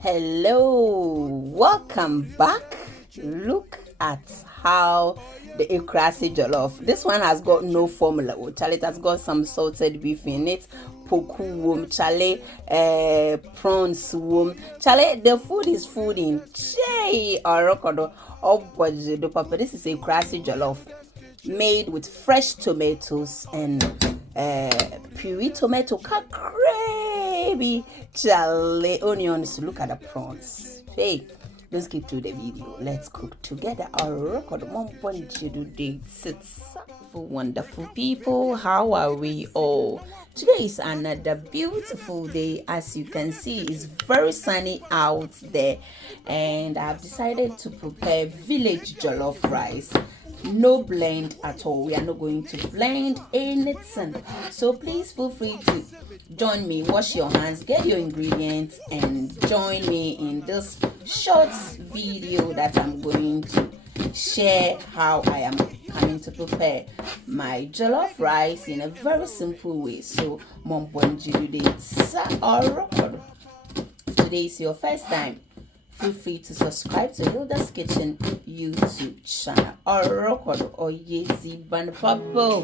Hello, welcome back. Look at how the ekrasi jollof. This one has got no formula. Oh, Charlie, it has got some salted beef in it, poku wom, Charlie, prawns wom. Charlie, the food is food in Che or oh, papa. This is ekrasi jollof made with fresh tomatoes and puree tomato gravy, jolly onions. Look at the prawns. Hey, don't skip to the video. Let's cook together. Our record mom wanted to do this. Wonderful people, how are we all? Today is another beautiful day. As you can see, it's very sunny out there, and I've decided to prepare village jollof rice. No blend at all. We are not going to blend anything, so please feel free to join me. Wash your hands, get your ingredients, and join me in this short video that I'm going to share how I am coming to prepare my jollof rice in a very simple way. So today is your first time, feel free to subscribe to Hilda's Kitchen YouTube channel. Or Yezi Ban Papa.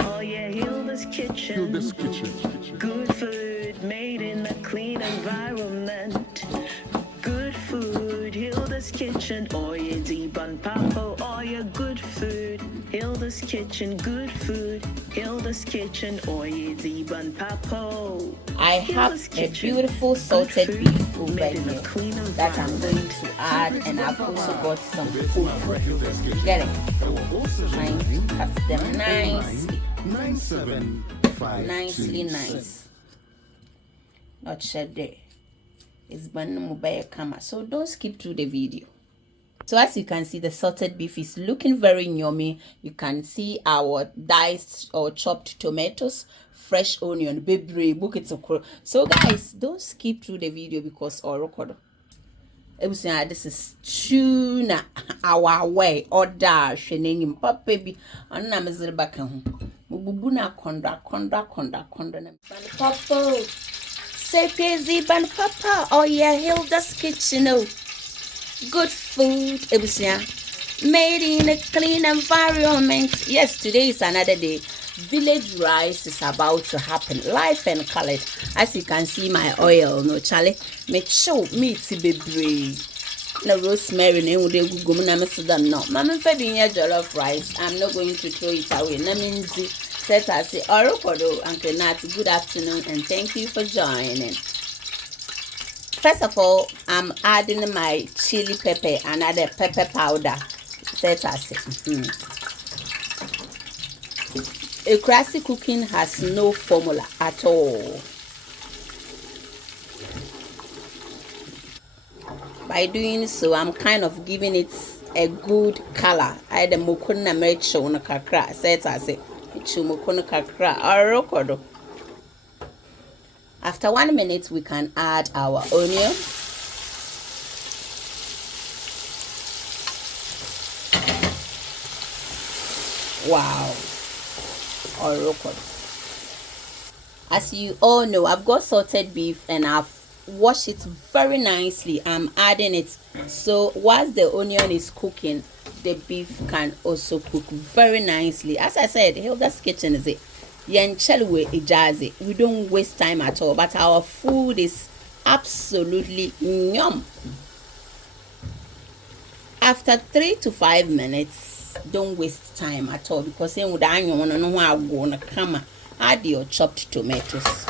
Oh yeah, Hilda's Kitchen. Good food made in a clean environment. Good food, Hilda's Kitchen. Oh yeah, Diban Papa. Oh yeah, good food, Hilda's Kitchen. Good food, Hilda's Kitchen. Oh yeah, Diban Papa. I have a beautiful salted beef over here that I'm going to add, and I've also got some food. Get it? Trying to cut them nicely, nice. Not shed there. It's banana mobile camera, so don't skip through the video. So as you can see, the salted beef is looking very yummy. You can see our diced or chopped tomatoes, fresh onion, baby buckets of. So guys, don't skip through the video because this is tuna our way or dash shenenim papa baby and I'm a back home. Mubuna conda papa. Say busy ban papa. Oh yeah, Hilda's Kitchen. Oh, good food. Made in a clean environment. Yes, today is another day. Village rice is about to happen. Life and color. As you can see, my oil, no Charlie. Make sure meat be brave. No rosemary, no go no. Mama fed in your jollof rice. I'm not going to throw it away. Naminzi set as the Orokodo, Uncle Nat. Good afternoon and thank you for joining. First of all, I'm adding my chili pepper and other pepper powder. Set as A classic cooking has no formula at all. By doing so, I'm kind of giving it a good color. I the mokuna mecho na kakra. Set as it. Mokuna kakra. Orokodo. After 1 minute, we can add our onion. Wow. As you all know, I've got salted beef and I've washed it very nicely. I'm adding it. So whilst the onion is cooking, the beef can also cook very nicely. As I said, Hilda's Kitchen is it. We don't waste time at all, but our food is absolutely yum. After 3 to 5 minutes, don't waste time at all because then with the onion want to know how I'm gonna come. Add your chopped tomatoes.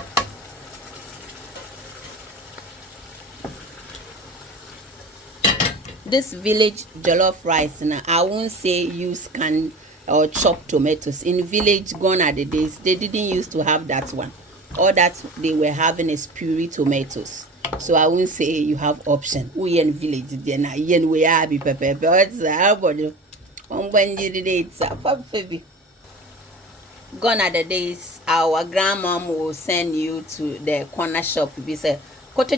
This village jollof rice, now I won't say use canned or chopped tomatoes. In village gone are the days they didn't used to have that one. All that they were having is puree tomatoes. So I won't say you have option. We in village then yen we are be pepper but when you did it baby. Gone are the days our grandmom will send you to the corner shop. We say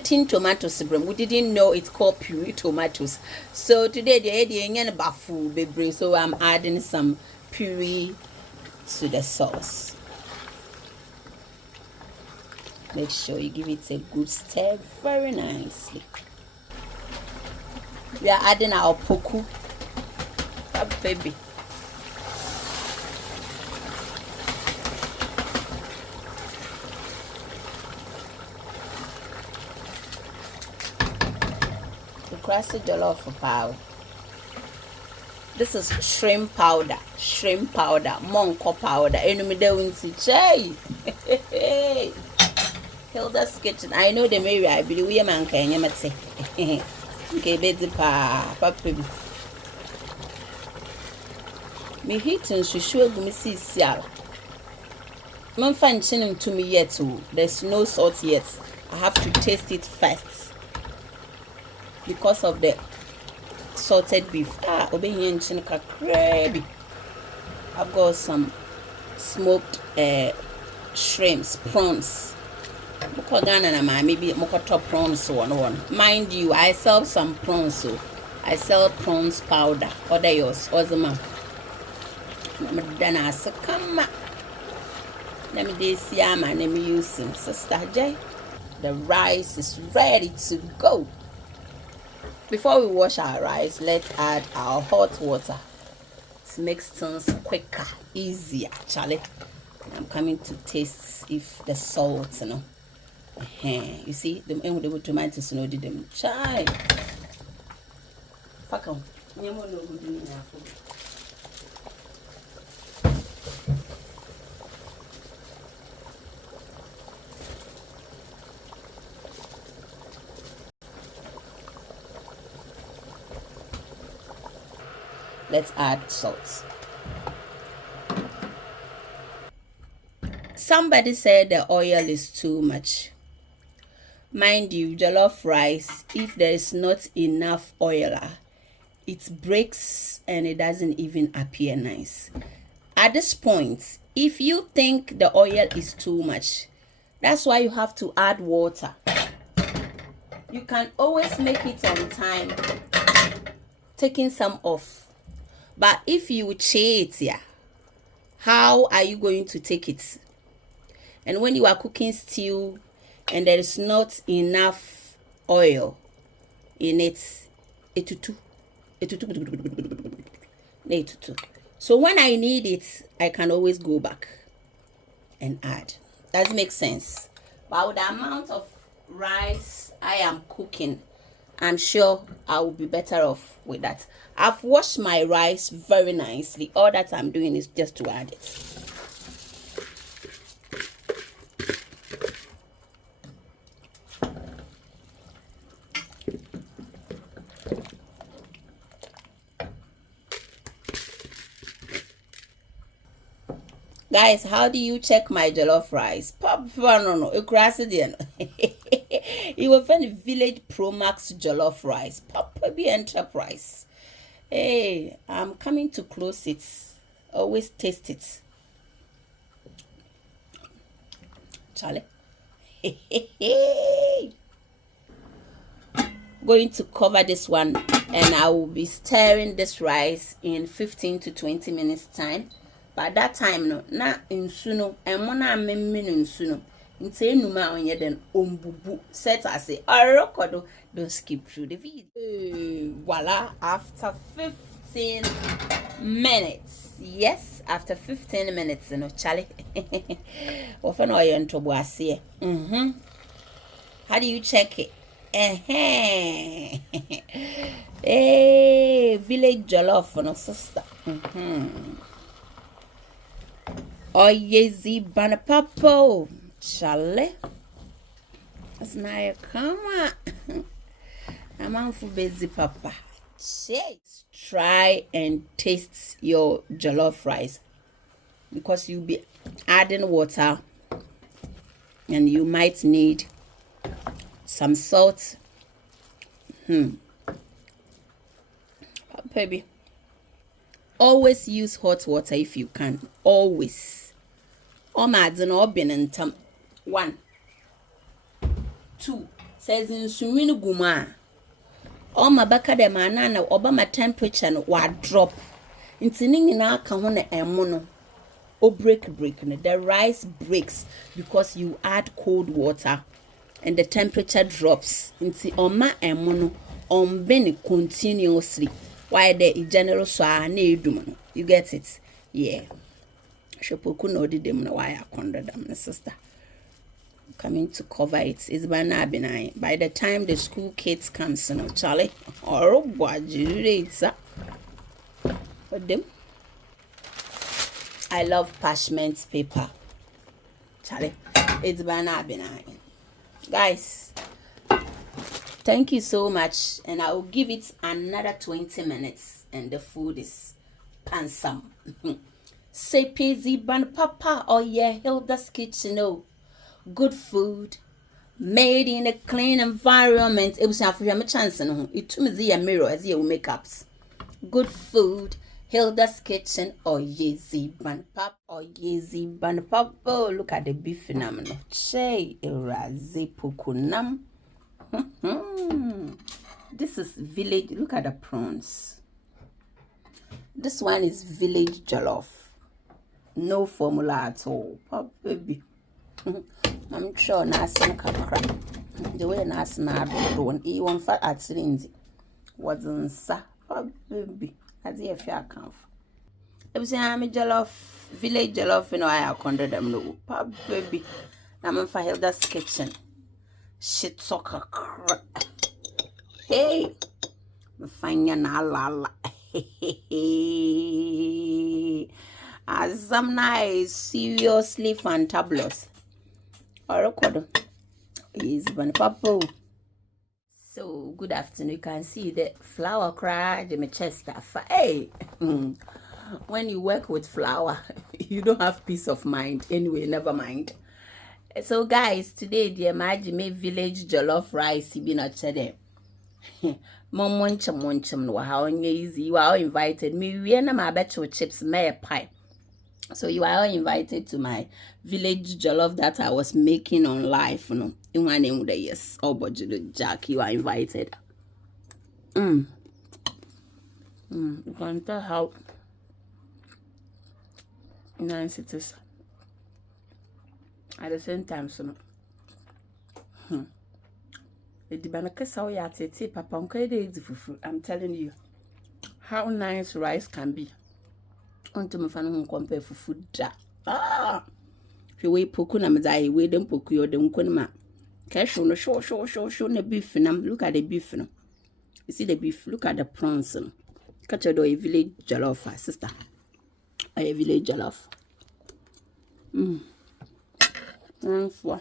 tin tomatoes. We didn't know it's called puree tomatoes. So today the bafu baby. So I'm adding some puree to the sauce. Make sure you give it a good stir very nicely. We are adding our poku, baby. The crusty jollof for power. This is shrimp powder, monko powder. Hilda's Kitchen. I know the Mary, I believe we are man can you say. Okay, baby, papa. Me hitting she sure me see sial. Man find him to me yet too. There's no salt yet. I have to taste it first because of the salted beef. Obeying chinika crabby. I've got some smoked shrimps, prawns. Maybe top prawns one. Mind you, I sell some prawns, so I sell prawns powder. Order yours, Ozma. Then so come. Let me this yam and let me use him, Sister J. The rice is ready to go. Before we wash our rice, let's add our hot water to make things quicker, easier, Charlie. I'm coming to taste if the salt, you see, the end with the tomatoes, did them chai. Fuck on. Let's add salt. Somebody said the oil is too much. Mind you, jollof rice, if there is not enough oil, it breaks and it doesn't even appear nice. At this point, if you think the oil is too much, that's why you have to add water. You can always make it on time, taking some off. But if you cheat, how are you going to take it? And when you are cooking stew and there is not enough oil in it, so when I need it, I can always go back and add. That makes sense. But with the amount of rice I am cooking, I'm sure I will be better off with that. I've washed my rice very nicely. All that I'm doing is just to add it. Guys, how do you check my jollof rice? No, it will find Village Pro Max jollof rice. Papa be enterprise. Hey, I'm coming to close it. Always taste it. Charlie. Going to cover this one and I will be stirring this rice in 15 to 20 minutes time. By that time, no, na insuno, and mona memmin insuno. In say no man yet then umbubu set I say, record, don't skip through the video. Voila, after 15 minutes. Yes, after 15 minutes, Charlie. Often I enter was here. How do you check it? Hey, Village Jollof, no sister. Oh, yezi banapapo, Charlie. That's now come on. I'm on for busy papa. Chase. Try and taste your jollof rice because you'll be adding water and you might need some salt. Baby, always use hot water if you can. Always. One, 2 says in suminu guma. My baka de manana obama temperature no wa drop. Inti ningi na aka ho na emo no. break. The rice breaks because you add cold water and the temperature drops. Into oma emono on bene continuously. Why the general so you get it? Yeah. Shopoku no di dem no why I condemn them, sister. Coming to cover it is by now benign. By the time the school kids comes, you know, Charlie, or what you for them. I love parchment paper. Charlie, it's by now benign. Guys, thank you so much, and I will give it another 20 minutes, and the food is handsome. Say PZ Ban Papa, oh yeah, Hilda's Kitchen, oh. Good food, made in a clean environment. It was after a chance, and it took me a mirror as your makeups. Good food, Hilda's Kitchen, or Yeezy Ban Papa, or Yeezy Ban Papa. Oh, look at the beef phenomenon. Che, erazi pukunam. This is village. Look at the prawns. This one is village jollof. No formula at all. Pop baby. I'm sure Nasan Kakra. The way Nasan don't even fat at Lindsay wasn't sa baby. As if you can't. It was a jollof, village jollof, you know, I condemn them. No, pop baby. I'm for Hilda's Kitchen. Shit, soccer crap. Hey, find ya na la. As some nice, seriously fantabulous. Or is Ban Papa. So good afternoon. You can see the flour cry the my chest. Hey, when you work with flour, you don't have peace of mind. Anyway, never mind. So guys, today the imagine me village jollof rice. You be not today. Mom munchum no how easy. You are all invited. Me we na my better chips may pie. So you are all invited to my village jollof that I was making on live, you know. In one name the yes, oh but Jack, you are invited. You can tell how nice it is. At the same time, so I'm telling you how nice rice can be. Unto me fan compare for food. If you wait poku na mzai, we dem poku yo dem konima. Cash no show the beef nam. Look at the beef no. You see the beef, look at the prawns no. Catch a village jollof, sister. A village jollof. Thanks for